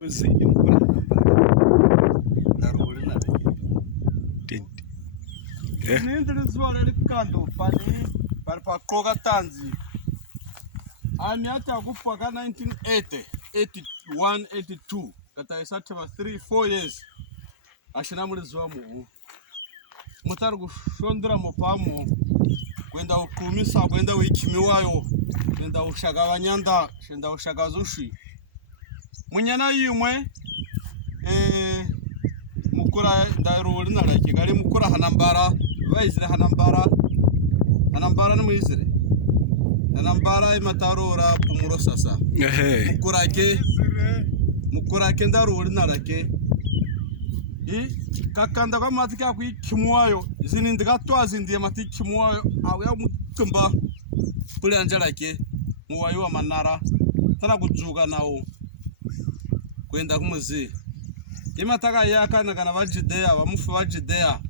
Amiata kupaka 1980, 81, 82. Kata isati wa 3-4 years. Ashina mulizwa mu. Mutaru kushondra mopamo. Kwenda ukumisa, kwenda wikimiwayo. Kwenda ushaga wanyanda, kwenda ushaga zushi. Munyana yumwe mukura ndairuli na like gali mukura hanambara, vaizire hanambara ni muizire. Hanambara imatarora pumuro sasa. Mukura ke ndaruli na like. Kakanda kwa matiki ya kuikimuwayo, zini ndiga tuwazi ndiye matiki kimuwayo, awe ya mutumba pule anjala ke, muwayo wa manara, tana kujuga nao, kwenda kumuzi. Ima taka yaka na kana wajidea, wamufu wajidea,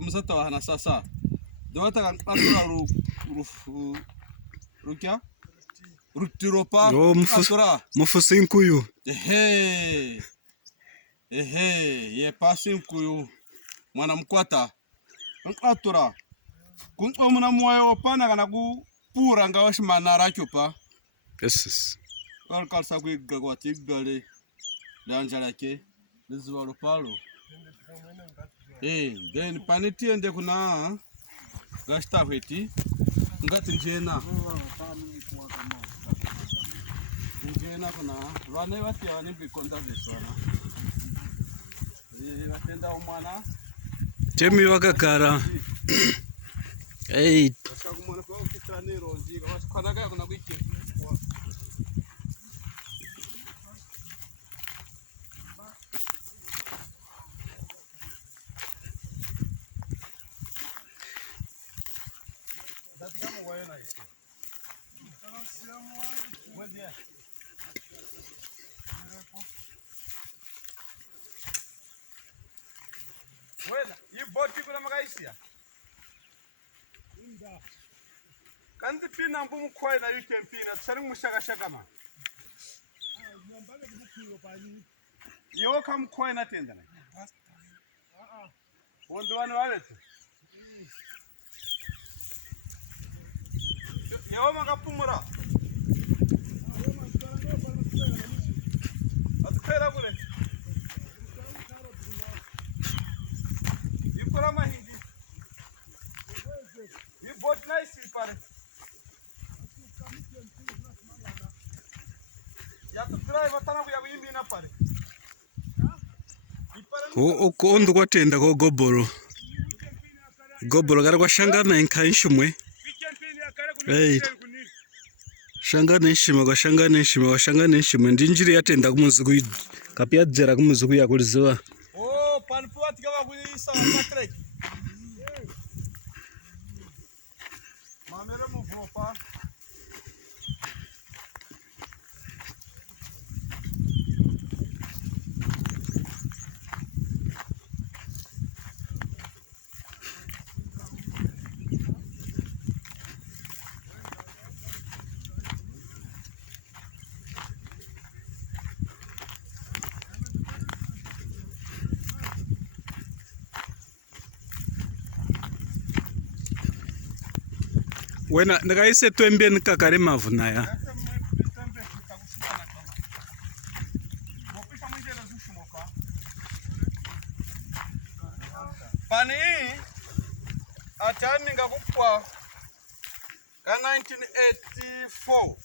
musata wahana sasa. Dewata kanasura rukia? Rutiropa, mufu sinkuyu. Ye pasi nkuyu mwana mkwata nkatura kunto muna moyo opana kana ku pura nga washi manara kyopa Yes. Wal kalsa ku gagwati gale danjala ke lizuwa palo then paniti ende kuna gasta hweti ngati njena kuna wane wati yani bikonda veswana natenda umwana Jemi wakakara. Hey. Kumona kwa kitani rozi kwa kanaga kuna kwiki. Wela, hii boti kuna magaisia. Kandi pina mbumu kwa na yuke mpina, tsari mushaka ma. Yo kam kwa na tenda na. Wondo wanu wawetu. Yo makapumura. Atukera kule. Kurama hindi. You bought nice pare. Ya tu drive atana kuya wimbi na pare. Ondo kwatenda ko goboro. Goboro gara kwa shangana inkanshimwe. Hey. Shangana inshimwe ndinjiri yatenda kumuzugu kapya dzera kumuzugu yakuliziwa. Panpuat gawa kuisa matrek. Mamera muvopa. Wena ndakaise twembe nikakare mavuna ya. Pani atani ngakupwa ka 1984.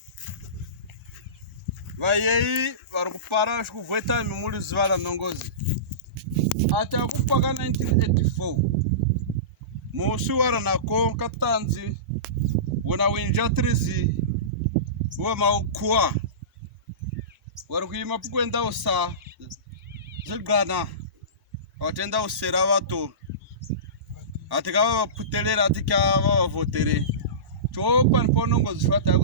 Vayei varukupara shikuveta mimuli zvala nongozi. Atakupwa ka 1984. Musi wara nako katanzi Wona winjatrizi wa maukua warukuyima pukwenda osa zigana watenda osera watu atika waputelera atika wavotere chopa nponongo zishwata